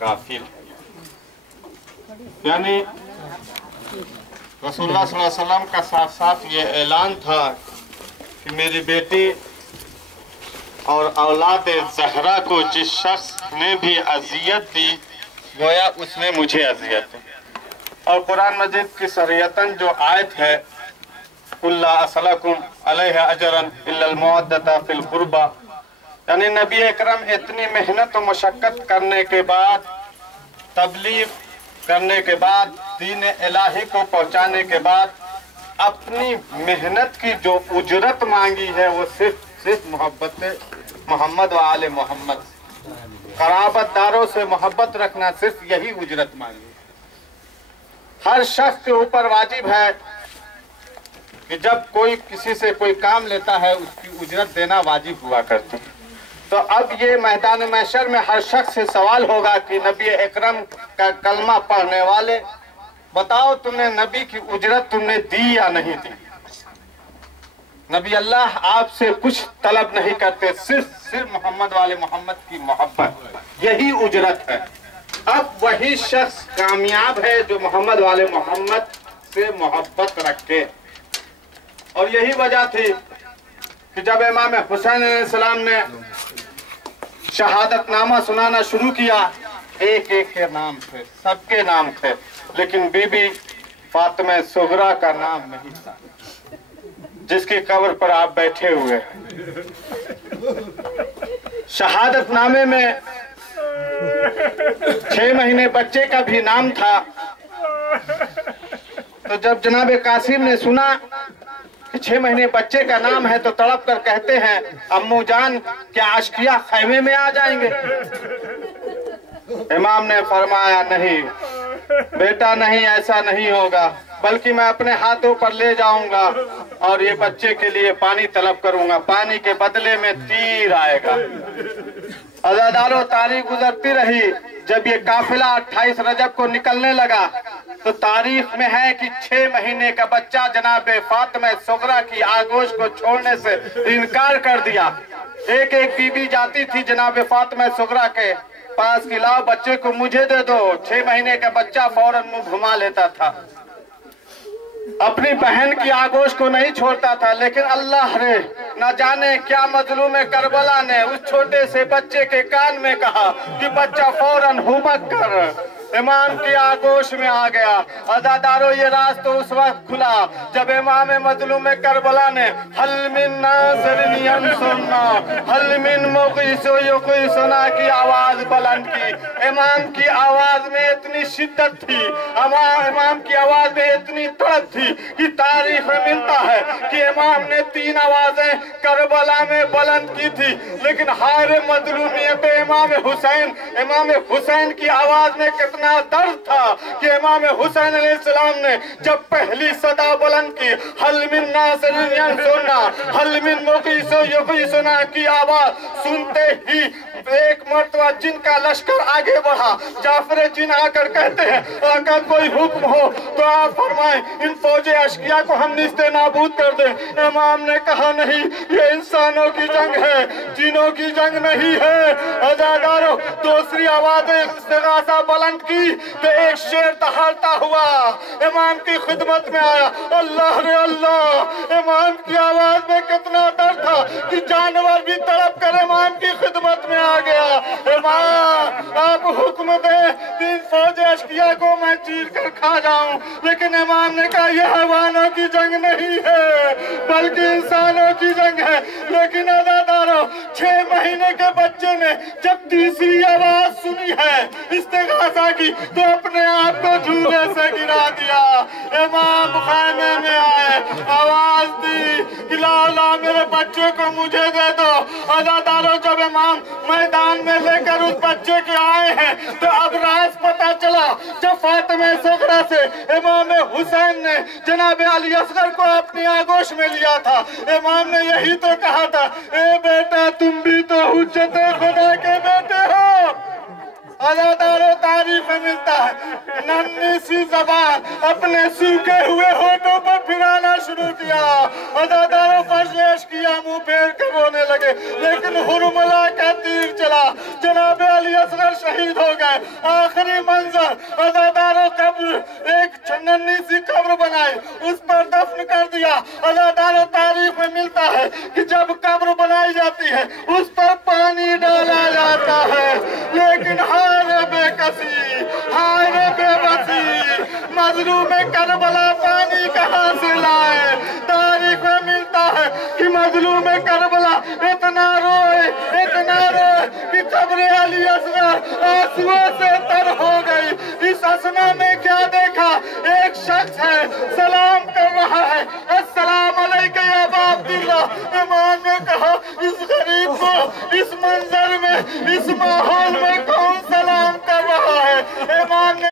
काफी है। यानी रसूलुल्लाह सल्लल्लाहु अलैहि वसल्लम का साथ साथ ये ऐलान था कि मेरी बेटी और औलाद ज़हरा को जिस शख्स ने भी अजियत दी गोया उसने मुझे अजियत दी। और कुरान मजीद की शरीयतन जो आयत है कुल ला असलकुम अलैहि अजरन इल्लल मवद्दता फिल कुर्बा, यानी नबी अकरम इतनी मेहनत और मशक्क़त करने के बाद, तबलीग करने के बाद, दीन इलाही को पहुंचाने के बाद अपनी मेहनत की जो उजरत मांगी है वो सिर्फ मोहब्बत मोहम्मद व आले मोहम्मद, क़राबतदारों से मोहब्बत रखना, सिर्फ यही उजरत मांगी। हर शख्स के ऊपर वाजिब है कि जब कोई किसी से कोई काम लेता है उसकी उजरत देना वाजिब हुआ करती है। तो अब ये मैदान महशर में हर शख्स से सवाल होगा कि नबी अकरम का कलमा पढ़ने वाले, बताओ तुमने नबी की उजरत तुमने दी या नहीं दी? नबी अल्लाह आपसे कुछ तलब नहीं करते, सिर्फ मोहम्मद वाले मोहम्मद की मोहब्बत, यही उजरत है। अब वही शख्स कामयाब है जो मोहम्मद वाले मोहम्मद से मोहब्बत रखे। और यही वजह थी कि जब इमाम हुसैन अलैहिस्सलाम ने शहादतनामा सुनाना शुरू किया, एक एक के नाम थे, सबके नाम थे, लेकिन बीबी फातिमा सुगरा का नाम नहीं था, जिसकी कब्र पर आप बैठे हुए हैं। शहादतनामे में 6 महीने बच्चे का भी नाम था। तो जब जनाब कासिम ने सुना कि 6 महीने बच्चे का नाम है तो तड़प कर कहते हैं, अम्मू जान क्या आशिकिया खैमे में आ जाएंगे? इमाम ने फरमाया, नहीं बेटा, नहीं, ऐसा नहीं होगा, बल्कि मैं अपने हाथों पर ले जाऊंगा और ये बच्चे के लिए पानी तलब करूंगा, पानी के बदले में तीर आएगा। अज़ादारों, तारीख गुजरती रही। जब ये काफिला 28 रजब को निकलने लगा तो तारीख में है कि 6 महीने का बच्चा जनाब फातिमा सुगरा की आगोश को छोड़ने से इनकार कर दिया। एक एक बीबी जाती थी जनाब फातिमा सुगरा के पास कि लाओ बच्चे को मुझे दे दो। 6 महीने का बच्चा फौरन मुंह घुमा लेता था, अपनी बहन की आगोश को नहीं छोड़ता था। लेकिन अल्लाह ने न जाने क्या मजलूम करबला ने उस छोटे से बच्चे के कान में कहा कि बच्चा फौरन हुमक कर इमाम की आगोश में आ गया। अज़ादारों, ये राज तो उस वक्त खुला जब इमाम मजलूम करबला ने हल मिन नासिरिन यंसुरना हल मिन मुग़ीसो युग़ीसुना की आवाज बुलंद की। इमाम की आवाज में इतनी शिद्दत थी, इमाम की आवाज में इतनी तड़प थी कि तारीख में मिलता है कि इमाम ने 3 आवाजें करबला में बुलंद की थी। लेकिन हार मजलूमियत इमाम हुसैन की आवाज में कितना दर्द था कि इमाम हुसैन अलैहिस्सलाम ने जब पहली सदा बुलंद की हल मिन नासिरिन यंसुरना हल मिन मुग़ीसो युग़ीसुना की आवाज सुनते ही एक मर्तबा जिन का लश्कर आगे बढ़ा। जाफर जिन आकर कहते हैं, अगर कोई हुक्म हो तो आप फरमाएं, इन फौजे अशकिया को हम निस्ते नाबूद कर दें। इमाम ने कहा, नहीं, ये इंसानों की जंग है, जिनों की जंग नहीं है। अज़ादारों, दूसरी आवाज़ इस्तिग़ासा बुलंद की तो एक शेर दहाड़ता हुआ इमाम की खिदमत में आया। अल्लाह रे अल्लाह, इमाम की आवाज में कितना दर्द था कि जानवर भी तड़प कर इमाम की खिदमत में आ गया। इमाम, आप हुक्म दे 3 फौजे अशकिया को मैं चीर कर खा जाऊं। लेकिन इमाम ने कहा, यह हैवानों की जंग नहीं है बल्कि इंसानों की जंग है। लेकिन अज़ादारों, 6 महीने के बच्चे ने जब तीसरी आवाज सुनी है इस्तिग़ासा की तो अपने आप को झूले से गिरा दिया। इमाम खाने में आए, आवाज दी कि ला मेरे बच्चे को मुझे दे दो। अज़ादारों, जब इमाम मैदान में लेकर उस बच्चे के आए हैं तो अब राज पता चला। जब फातिमा सुगरा से इमाम हुसैन ने जनाब अली असगर को अपनी आगोश में लिया था, इमाम ने यही तो कहा था, ए बेटा, तुम भी तो हुज्जत खुदा के बेटे हो। अज़ादारों तारीफ में मिलता है। नन्ही सी ज़बान अपने सूखे हुए होठों पर फिराना शुरू किया। अज़ादारों फर्श किया, मुंह फेर कर रोने लगे, लेकिन हुरमुला का तीर चला। जनाब अली असगर शहीद हो गए। आखिरी मंजर, अज़ादारों कब्र, एक नन्ही सी कब्र बनाई, उस पर दफन कर दिया। अज़ादारों तारीफ में मिलता है कि जब कब्र बनाई जाती है उस पर पानी डाला जाता है, लेकिन हाय रे बेकसी, हाय रे बेबसी, मजलूम करबला पानी कहाँ से लाए। तारीख में मिलता है कि मजलूम करबला इतना रोए कि कब्र अली असगर आंसुओं से तर हो गई। इस असना में क्या देखा, एक शख्स है सलाम कर रहा है, अस्सलाम अलैका या अबा अब्दुल्लाह। इमाम ने कहा इस गरीब को इस मंजर में, इस माहौल में कौन सलाम कर रहा है। इमाम ने